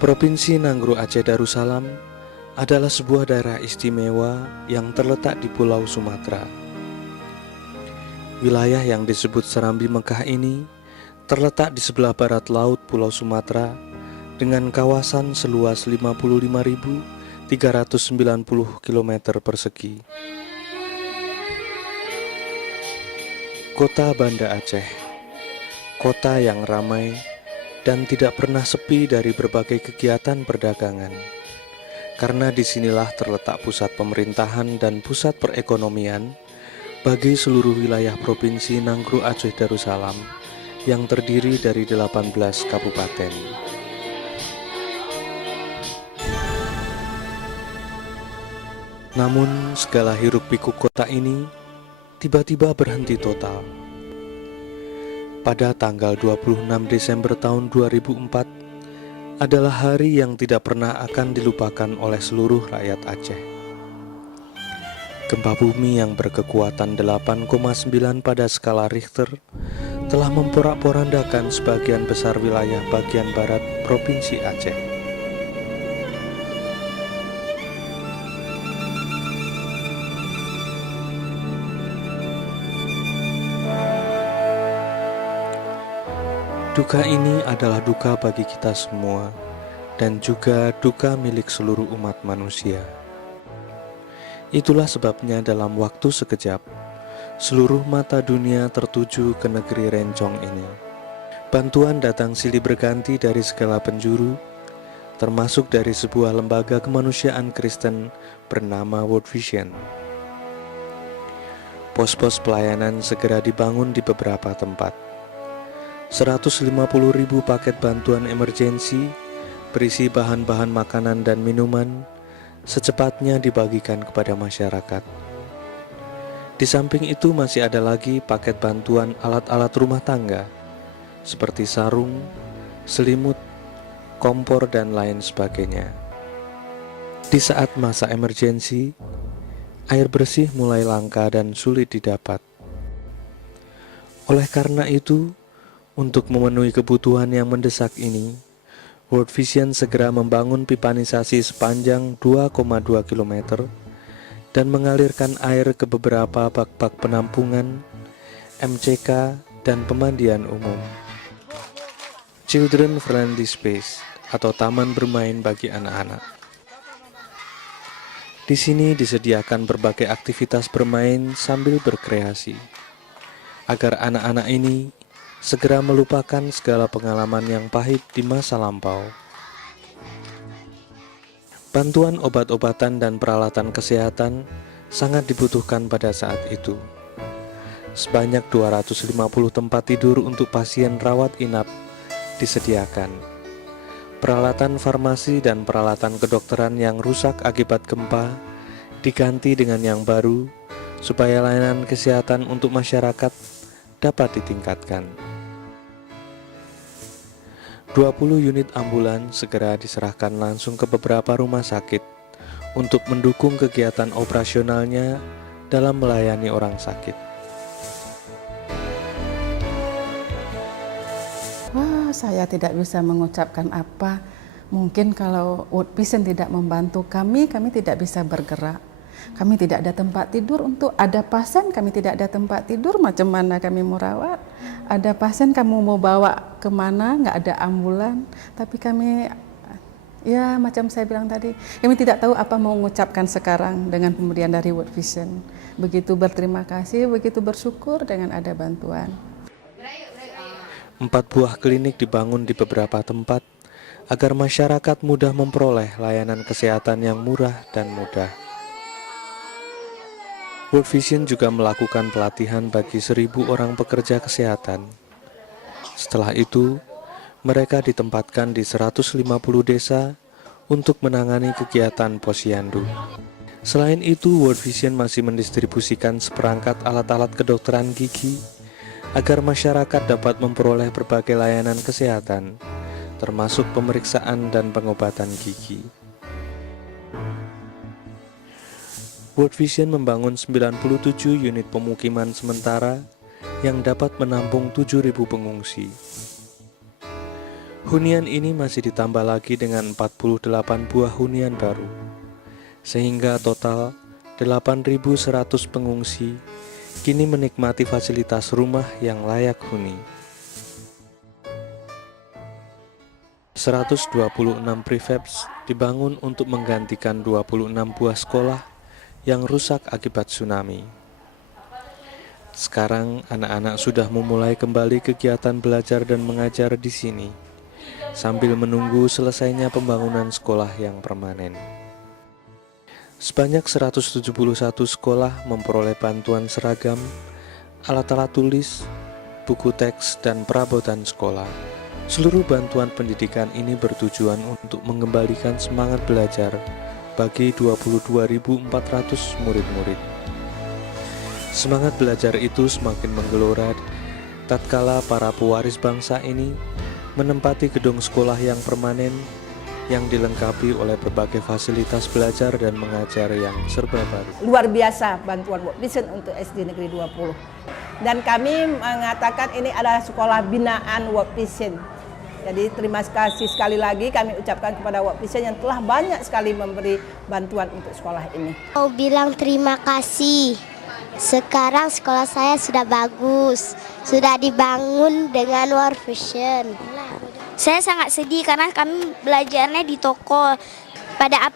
Provinsi Nanggroe Aceh Darussalam adalah sebuah daerah istimewa yang terletak di Pulau Sumatera. Wilayah yang disebut Serambi Mekah ini terletak di sebelah barat laut Pulau Sumatera dengan kawasan seluas 55.390 km persegi. Kota Banda Aceh, kota yang ramai dan tidak pernah sepi dari berbagai kegiatan perdagangan. Karena disinilah terletak pusat pemerintahan dan pusat perekonomian bagi seluruh wilayah Provinsi Nanggroe Aceh Darussalam yang terdiri dari 18 kabupaten. Namun segala hiruk-pikuk kota ini tiba-tiba berhenti total. Pada tanggal 26 Desember tahun 2004 adalah hari yang tidak pernah akan dilupakan oleh seluruh rakyat Aceh. Gempa bumi yang berkekuatan 8,9 pada skala Richter telah memporak-porandakan sebagian besar wilayah bagian barat Provinsi Aceh. Duka ini adalah duka bagi kita semua dan juga duka milik seluruh umat manusia. Itulah sebabnya dalam waktu sekejap, seluruh mata dunia tertuju ke negeri Rencong ini. Bantuan datang silih berganti dari segala penjuru, termasuk dari sebuah lembaga kemanusiaan Kristen bernama World Vision. Pos-pos pelayanan segera dibangun di beberapa tempat. 150.000 paket bantuan emergensi berisi bahan-bahan makanan dan minuman secepatnya dibagikan kepada masyarakat. Di samping itu masih ada lagi paket bantuan alat-alat rumah tangga seperti sarung, selimut, kompor, dan lain sebagainya. Di saat masa emergensi, air bersih mulai langka dan sulit didapat. Oleh karena itu, untuk memenuhi kebutuhan yang mendesak ini, World Vision segera membangun pipanisasi sepanjang 2,2 km dan mengalirkan air ke beberapa bak-bak penampungan, MCK, dan pemandian umum. Children Friendly Space atau taman bermain bagi anak-anak. Di sini disediakan berbagai aktivitas bermain sambil berkreasi, agar anak-anak ini segera melupakan segala pengalaman yang pahit di masa lampau. Bantuan obat-obatan dan peralatan kesehatan sangat dibutuhkan pada saat itu. Sebanyak 250 tempat tidur untuk pasien rawat inap disediakan. Peralatan farmasi dan peralatan kedokteran yang rusak akibat gempa diganti dengan yang baru supaya layanan kesehatan untuk masyarakat dapat ditingkatkan. 20 unit ambulan segera diserahkan langsung ke beberapa rumah sakit untuk mendukung kegiatan operasionalnya dalam melayani orang sakit. Wah, saya tidak bisa mengucapkan apa. Mungkin kalau World Vision tidak membantu kami tidak bisa bergerak. Kami tidak ada tempat tidur untuk ada pasien, kami tidak ada tempat tidur, macam mana kami mau rawat? Ada pasien kamu mau bawa kemana, nggak ada ambulan. Tapi kami, ya macam saya bilang tadi, kami tidak tahu apa mau mengucapkan sekarang dengan pemberian dari World Vision. Begitu berterima kasih, begitu bersyukur dengan ada bantuan. 4 buah klinik dibangun di beberapa tempat agar masyarakat mudah memperoleh layanan kesehatan yang murah dan mudah. World Vision juga melakukan pelatihan bagi 1.000 orang pekerja kesehatan. Setelah itu, mereka ditempatkan di 150 desa untuk menangani kegiatan posyandu. Selain itu, World Vision masih mendistribusikan seperangkat alat-alat kedokteran gigi agar masyarakat dapat memperoleh berbagai layanan kesehatan, termasuk pemeriksaan dan pengobatan gigi. World Vision membangun 97 unit pemukiman sementara yang dapat menampung 7.000 pengungsi. Hunian ini masih ditambah lagi dengan 48 buah hunian baru, sehingga total 8.100 pengungsi kini menikmati fasilitas rumah yang layak huni. 126 prefabs dibangun untuk menggantikan 26 buah sekolah yang rusak akibat tsunami. Sekarang anak-anak sudah memulai kembali kegiatan belajar dan mengajar di sini, sambil menunggu selesainya pembangunan sekolah yang permanen. Sebanyak 171 sekolah memperoleh bantuan seragam, alat-alat tulis, buku teks, dan perabotan sekolah. Seluruh bantuan pendidikan ini bertujuan untuk mengembalikan semangat belajar bagi 22.400 murid-murid. Semangat belajar itu semakin menggelora tatkala para pewaris bangsa ini menempati gedung sekolah yang permanen yang dilengkapi oleh berbagai fasilitas belajar dan mengajar yang serba baru. Luar biasa bantuan World Vision untuk SD Negeri 20. Dan kami mengatakan ini adalah sekolah binaan World Vision. Jadi terima kasih sekali lagi kami ucapkan kepada World Vision yang telah banyak sekali memberi bantuan untuk sekolah ini. Mau bilang terima kasih. Sekarang sekolah saya sudah bagus, sudah dibangun dengan World Vision. Saya sangat sedih karena kami belajarnya di toko. Pada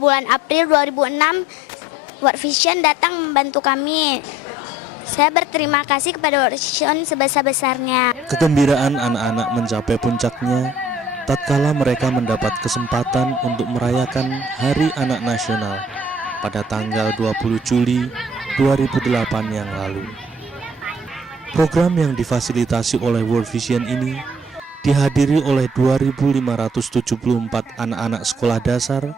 bulan April 2006, World Vision datang membantu kami. Saya berterima kasih kepada World Vision sebesar-besarnya. Kegembiraan anak-anak mencapai puncaknya tatkala mereka mendapat kesempatan untuk merayakan Hari Anak Nasional pada tanggal 20 Juli 2008 yang lalu. Program yang difasilitasi oleh World Vision ini dihadiri oleh 2.574 anak-anak sekolah dasar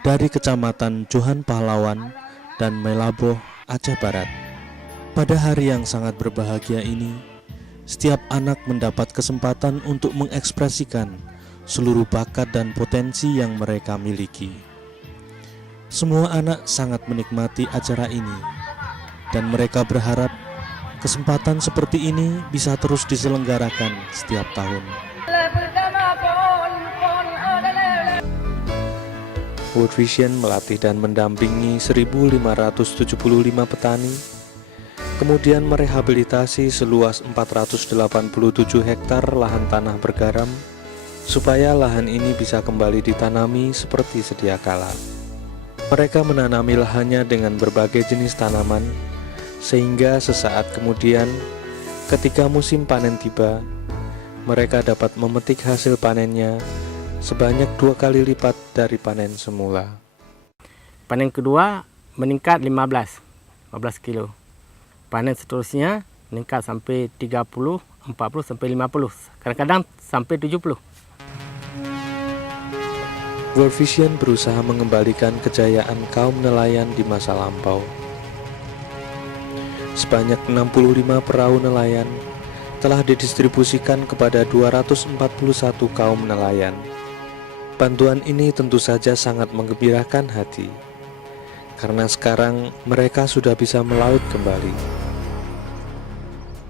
dari Kecamatan Johan Pahlawan dan Melaboh, Aceh Barat. Pada hari yang sangat berbahagia ini, setiap anak mendapat kesempatan untuk mengekspresikan seluruh bakat dan potensi yang mereka miliki. Semua anak sangat menikmati acara ini, dan mereka berharap kesempatan seperti ini bisa terus diselenggarakan setiap tahun. World Vision melatih dan mendampingi 1.575 petani, kemudian merehabilitasi seluas 487 hektar lahan tanah bergaram, supaya lahan ini bisa kembali ditanami seperti sedia kala. Mereka menanami lahannya dengan berbagai jenis tanaman, sehingga sesaat kemudian ketika musim panen tiba, mereka dapat memetik hasil panennya sebanyak 2 kali lipat dari panen semula. Panen kedua meningkat 15 kilo. Panen seterusnya meningkat sampai 30, 40 sampai 50, kadang-kadang sampai 70. World Vision berusaha mengembalikan kejayaan kaum nelayan di masa lampau. Sebanyak 65 perahu nelayan telah didistribusikan kepada 241 kaum nelayan. Bantuan ini tentu saja sangat menggembirakan hati, karena sekarang mereka sudah bisa melaut kembali.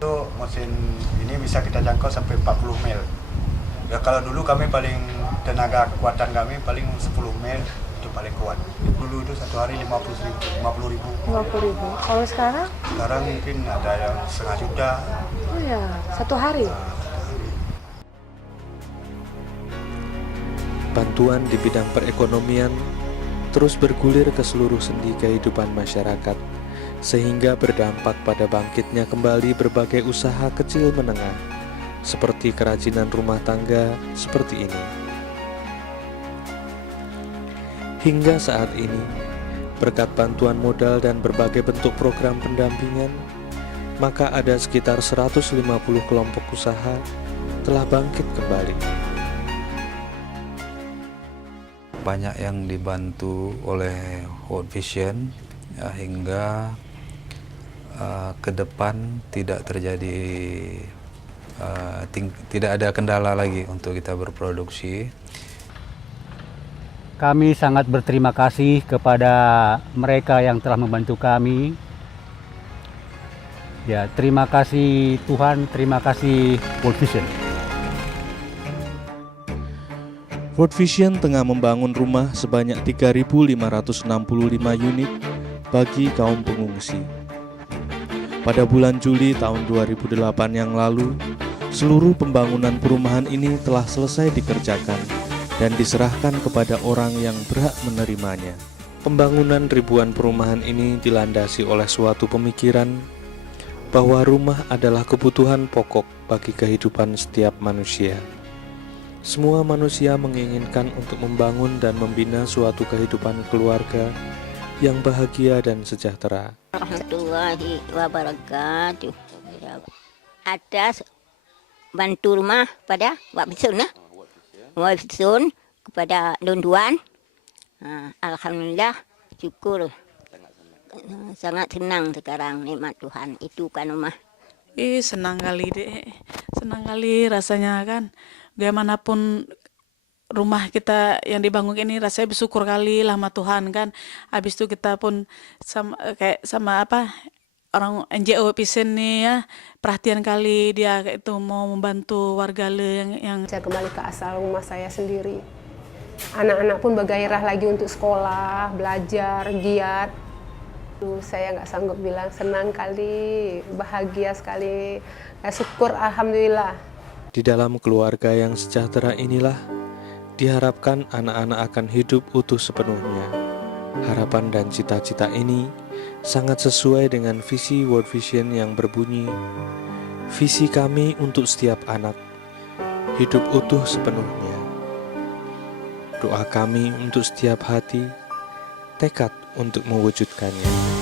Untuk mesin ini bisa kita jangkau sampai 40 mil. Ya kalau dulu kami tenaga kekuatan kami paling 10 mil itu paling kuat. Dulu itu satu hari 50 ribu. Kalau sekarang? Sekarang mungkin ada yang setengah juta. Oh ya, satu hari. Bantuan di bidang perekonomian terus bergulir ke seluruh sendi kehidupan masyarakat, sehingga berdampak pada bangkitnya kembali berbagai usaha kecil menengah, seperti kerajinan rumah tangga seperti ini. Hingga saat ini, berkat bantuan modal dan berbagai bentuk program pendampingan, maka ada sekitar 150 kelompok usaha telah bangkit kembali. Banyak yang dibantu oleh World Vision ya, hingga ke depan tidak terjadi tidak ada kendala lagi untuk kita berproduksi. Kami sangat berterima kasih kepada mereka yang telah membantu kami. Ya, terima kasih Tuhan, terima kasih World Vision. World Vision tengah membangun rumah sebanyak 3.565 unit bagi kaum pengungsi. Pada bulan Juli tahun 2008 yang lalu, seluruh pembangunan perumahan ini telah selesai dikerjakan dan diserahkan kepada orang yang berhak menerimanya. Pembangunan ribuan perumahan ini dilandasi oleh suatu pemikiran bahwa rumah adalah kebutuhan pokok bagi kehidupan setiap manusia. Semua manusia menginginkan untuk membangun dan membina suatu kehidupan keluarga yang bahagia dan sejahtera. Warahmatullahi wabarakatuh. Ada bantu rumah pada Wak Bisun, Wak Bisun kepada Donduan. Alhamdulillah, syukur. Sangat senang sekarang, nikmat Tuhan. Itu kan rumah. Senang kali deh, senang kali rasanya kan. Bagaimanapun rumah kita yang dibangun ini rasanya bersyukur kali lah sama Tuhan kan. Habis itu kita pun sama orang NGO Pisen nih ya, perhatian kali dia itu mau membantu warga yang saya kembali ke asal rumah saya sendiri. Anak-anak pun bergairah lagi untuk sekolah, belajar, giat. Saya nggak sanggup bilang, senang kali, bahagia sekali, syukur alhamdulillah. Di dalam keluarga yang sejahtera inilah diharapkan anak-anak akan hidup utuh sepenuhnya. Harapan dan cita-cita ini sangat sesuai dengan visi World Vision yang berbunyi, visi kami untuk setiap anak, hidup utuh sepenuhnya. Doa kami untuk setiap hati, tekad untuk mewujudkannya.